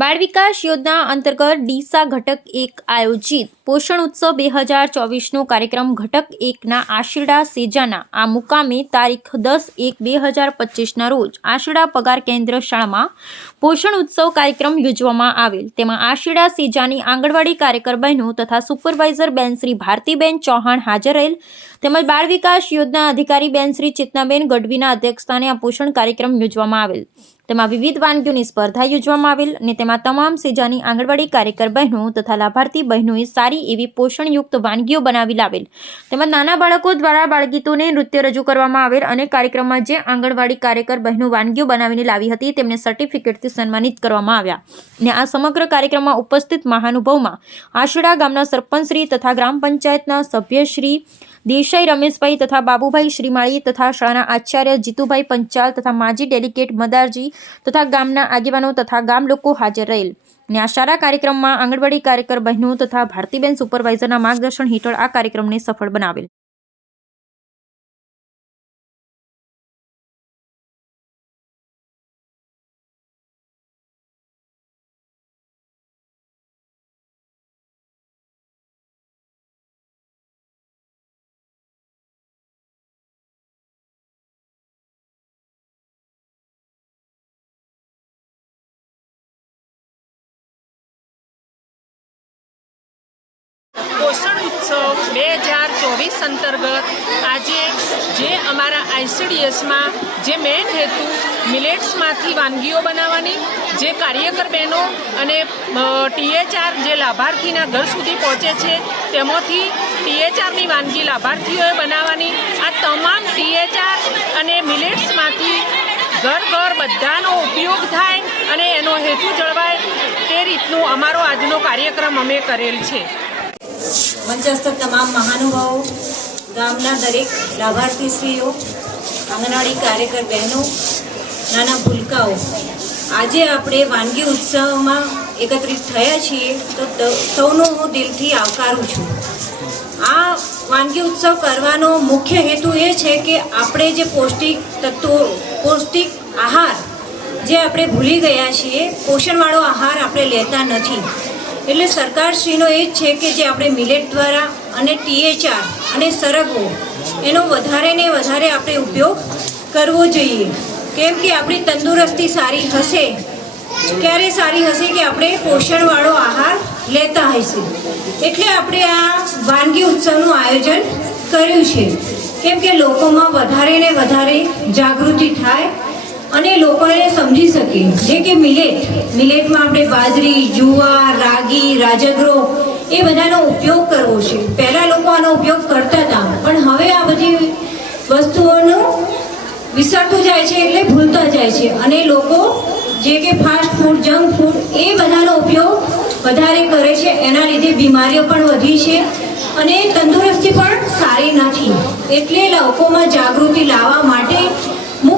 બાળ વિકાસ યોજના અંતર્ગત ડીસા ઘટક એક આયોજિત પોષણ ઉત્સવ બે હજાર ચોવીસનો કાર્યક્રમ ઘટક એકના આશીડા સેજાના આ મુકામે તારીખ દસ એક બે હજાર પચીસના રોજ આશીડા પગાર કેન્દ્ર શાળામાં પોષણ ઉત્સવ કાર્યક્રમ યોજવામાં આવેલ. તેમાં આશીડા સેજાની આંગણવાડી કાર્યકર બહેનો તથા સુપરવાઇઝર બેન શ્રી ભારતીબેન ચૌહાણ હાજર રહેલ. તેમજ બાળ વિકાસ યોજના અધિકારી બેન શ્રી ચેતનાબેન ગઢવીના અધ્યક્ષસ્થાને આ પોષણ કાર્યક્રમ યોજવામાં આવેલ. તેમાં વિવિધ વાનગીઓની સ્પર્ધા યોજવામાં આવેલ અને તેમાં તમામ સેજાની આંગણવાડી કાર્યકર બહેનો તથા લાભાર્થી બહેનોએ સારી એવી પોષણયુક્ત વાનગીઓ બનાવી લાવેલ. તેમજ નાના બાળકો દ્વારા બાળગીતોને નૃત્ય રજૂ કરવામાં આવેલ અને કાર્યક્રમમાં જે આંગણવાડી કાર્યકર બહેનો વાનગીઓ બનાવીને લાવી હતી, તેમને સર્ટિફિકેટથી સન્માનિત કરવામાં આવ્યા. અને આ સમગ્ર કાર્યક્રમમાં ઉપસ્થિત મહાનુભાવમાં આશડા ગામના સરપંચશ્રી તથા ગ્રામ પંચાયતના સભ્યશ્રી દેસાઈ રમેશભાઈ તથા બાબુભાઈ શ્રીમાળી તથા શાળાના આચાર્ય જીતુભાઈ પંચાલ તથા માજી ડેલિકેટ મદારજી તથા ગામના આગેવાનો તથા ગામ લોકો હાજર રહેલ. ને આ સારા કાર્યક્રમમાં આંગણવાડી કાર્યકર બહેનો તથા ભારતીબેન સુપરવાઇઝરના માર્ગદર્શન હેઠળ આ કાર્યક્રમને સફળ બનાવેલ. પોષણ ઉત્સવ બે હજાર ચોવીસ અંતર્ગત આજે જે અમારા આઈસીડીએસમાં જે મેઇન હેતુ મિલેટ્સમાંથી વાનગીઓ બનાવવાની, જે કાર્યકર બહેનો અને ટીએચઆર જે લાભાર્થીના ઘર સુધી પહોંચે છે, તેમાંથી ટીએચઆરની વાનગી લાભાર્થીઓએ બનાવવાની. આ તમામ ટીએચઆર અને મિલેટ્સમાંથી ઘર ઘર બધાનો ઉપયોગ થાય અને એનો હેતુ જળવાય તે રીતનું અમારો આજનો કાર્યક્રમ અમે કરેલ છે. મંચસ્થ તમામ મહાનુભાવો, ગામના દરેક લાભાર્થીશ્રીઓ, આંગણવાડી કાર્યકર બહેનો નાના ભૂલકાઓ, આજે આપણે વાનગી ઉત્સવમાં એકત્રિત થયા છીએ તો, સૌનો હું દિલથી આવકારું છું. આ વાનગી ઉત્સવ કરવાનો મુખ્ય હેતુ એ છે કે આપણે જે પૌષ્ટિક તત્વો, પૌષ્ટિક આહાર જે આપણે ભૂલી ગયા છીએ, પોષણવાળો આહાર આપણે લેતા નથી. એટલે સરકારશ્રીનો એ છે કે જે આપણે મિલેટ દ્વારા અને ટીએચઆર અને સરગવો એનો વધારે ને વધારે આપણે ઉપયોગ કરવો જોઈએ. કેમ કે આપણી તંદુરસ્તી સારી હશે, ક્યારે સારી હશે કે આપણે પોષણવાળો આહાર લેતા હશે એટલે આપણે આ વાનગી ઉત્સવનું આયોજન કર્યું છે. કેમ કે લોકોમાં વધારે ને વધારે જાગૃતિ થાય અને લોકોને સમજી શકે જે કે મિલેટ મિલેટમાં આપણે બાજરી, જુવાર, રાગી, રાજગરો, એ બધાનો ઉપયોગ કરવો છે. પહેલાં લોકો આનો ઉપયોગ કરતા હતા, પણ હવે આ બધી વસ્તુઓનું વિસરતું જાય છે એટલે ભૂલતા જાય છે. અને લોકો જે કે ફાસ્ટ ફૂડ જંક ફૂડ એ બધાનો ઉપયોગ વધારે કરે છે. એના લીધે બીમારીઓ પણ વધી છે અને તંદુરસ્તી પણ સારી નથી. એટલે લોકોમાં જાગૃતિ લાવવા માટે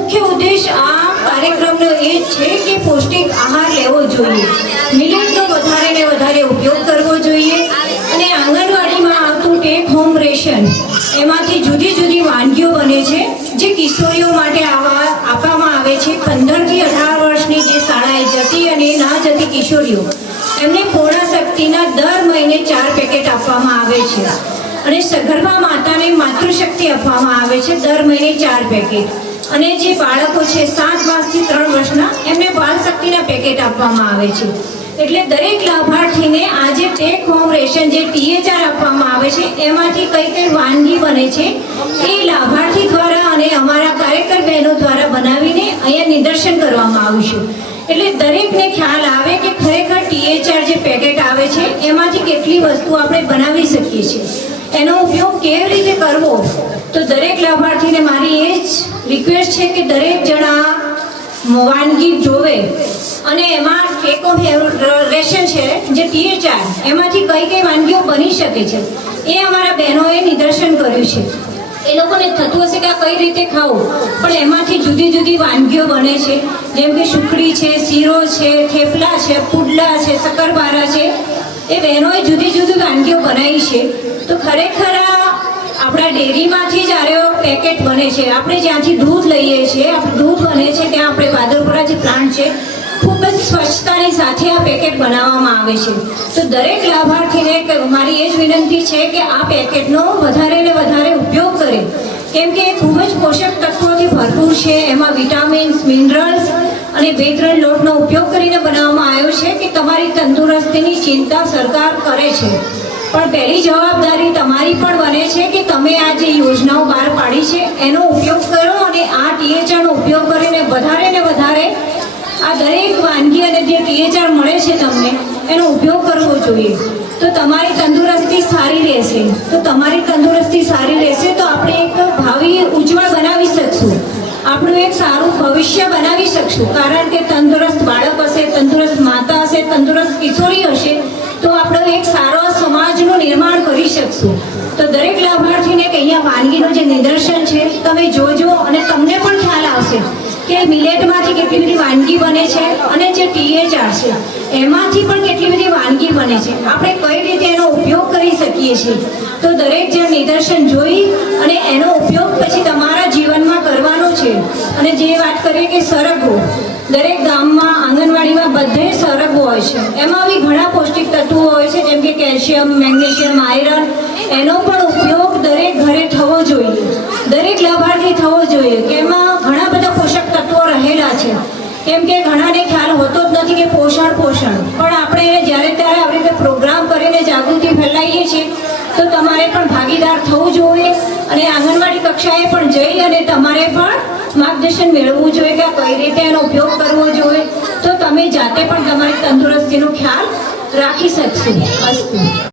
મુખ્ય ઉદ્દેશ આ કાર્યક્રમનો એ છે કે પૌષ્ટિક આહાર લેવો જોઈએ. મિલેટનો વધારે ને વધારે ઉપયોગ કરવો જોઈએ અને આંગણવાડીમાં આવતું ટેક હોમ રેશન એમાંથી જુદી જુદી વાનગીઓ બને છે, જે કિશોરીઓ માટે આવા આપવામાં આવે છે. પંદરથી અઢાર વર્ષની જે શાળાએ જતી અને ના જતી કિશોરીઓ, એમને પૂર્ણ શક્તિના દર મહિને ચાર પેકેટ આપવામાં આવે છે. અને સગર્ભા માતાને માતૃશક્તિ આપવામાં આવે છે, દર મહિને ચાર પેકેટ. અને જે બાળકો છે, સાત માસથી ત્રણ વર્ષના, એમને બાળ શક્તિના પેકેટ આપવામાં આવે છે. એટલે દરેક લાભાર્થીને આજે ટેક હોમ રેશન જે ટીએચઆર આપવામાં આવે છે, એમાંથી કઈ કઈ વાનગી બને છે, એ લાભાર્થી દ્વારા અને અમારા કાર્યકર બહેનો દ્વારા બનાવીને અહીંયા નિદર્શન કરવામાં આવ્યું છે. એટલે દરેકને ખ્યાલ આવે કે ખરેખર ટીએચઆર જે પેકેટ આવે છે, એમાંથી કેટલી વસ્તુ આપણે બનાવી શકીએ છીએ. એનો ઉપયોગ કેવી રીતે કરવો? તો દરેક લાભાર્થીને મારી એ જ રિક્વેસ્ટ છે કે દરેક જણા વાનગી જોવે. અને એમાં ટેકો રેશન છે જે ટીએચઆર એમાંથી કઈ કઈ વાનગીઓ બની શકે છે? એ અમારા બહેનોએ નિદર્શન કર્યું છે. એ લોકોને થતું હશે કે આ કઈ રીતે ખાવું? પણ એમાંથી જુદી જુદી વાનગીઓ બને છે. જેમ કે સુખડી છે, શીરો છે, થેપલા છે, પુડલા છે શક્કરપારા છે. એ બહેનોએ જુદી જુદી વાનગીઓ બનાવી છે. તો ખરેખર આપણા ડેરીમાંથી પેકેટ બને છે. આપણે જ્યાંથી દૂધ લઈએ છીએ, આપણે દૂધ બને છે ત્યાં આપણે બાદરપુરા જે પ્લાન્ટ છે, ખૂબ જ સ્વચ્છતાની સાથે આ પેકેટ બનાવવામાં આવે છે. તો દરેક લાભાર્થીને મારી એ જ વિનંતી છે કે આ પેકેટનો વધારે ને વધારે ઉપયોગ કરે. કેમ કે એ ખૂબ જ પોષક તત્વોથી ભરપૂર છે. એમાં વિટામિન્સ, મિનરલ્સ અને બે ત્રણ લોટનો ઉપયોગ કરીને બનાવવામાં આવ્યો છે કે તમારી તંદુરસ્તીની ચિંતા સરકાર કરે છે. પણ પહેલી જવાબદારી તમારી પણ બને છે કે તમે આ જે યોજનાઓ બહાર પાડી છે, એનો ઉપયોગ કરો અને આ ટીએચઆરનો ઉપયોગ કરીને વધારે ને વધારે આ દરેક વાનગી અને જે ટીએચઆર મળે છે તમને, એનો ઉપયોગ કરવો જોઈએ. તો તમારી તંદુરસ્તી સારી રહેશે. તો તમારી તંદુરસ્તી સારી રહેશે તો આપણે એક ભાવિ ઉજ્જવળ બનાવી શકશું. આપણું એક સારું ભવિષ્ય બનાવી શકશું. કારણ કે તંદુરસ્ત બાળક હશે તંદુરસ્ત માતા હશે તંદુરસ્ત કિશોરી હશે તો આપણે એક સારો સમાજનું નિર્માણ કરી શકશું તો દરેક લાભાર્થીને કે અહીંયા વાનગીનું જે નિદર્શન છે, તમે જોજો અને તમને પણ ખ્યાલ આવશે કે મિલેટમાંથી કેટલી બધી વાનગી બને છે અને જે ટીએચઆર છે, એમાંથી પણ કેટલી બધી વાનગી બને છે. આપણે કઈ રીતે એનો ઉપયોગ કરી શકીએ છીએ? તો દરેક જણ નિદર્શન જોઈ અને એનો ઉપયોગ પછી તમારા જીવનમાં કરવાનો છે. અને જે વાત કરીએ કે સરગવો, દરેક ગામમાં, આંગણવાડીમાં બધે સરગવો હોય છે. એમાં બી ઘણા પૌષ્ટિક તત્વો હોય છે, જેમ કે કેલ્શિયમ, મેગ્નેશિયમ, આયરન, એનો પણ ઉપયોગ થવો જોઈએ. દરેક લાભાર્થી થવો જોઈએ. કે એમાં ઘણા બધા પોષક તત્વો રહેલા છે. કેમ કે ઘણાને ખ્યાલ હોતો જ નથી કે પોષણ પોષણ. પણ આપણે એને જ્યારે ત્યારે આવી રીતે પ્રોગ્રામ કરીને જાગૃતિ ફેલાવીએ છીએ, તો તમારે પણ ભાગીદાર થવું જોઈએ અને આંગણવાડી કક્ષાએ પણ જઈ અને તમારે પણ માર્ગદર્શન મેળવવું જોઈએ કે કઈ રીતે એનો ઉપયોગ કરવો જોઈએ. તો તમે જાતે પણ તમારી તંદુરસ્તીનો ખ્યાલ રાખી શકશો. અસ્તુ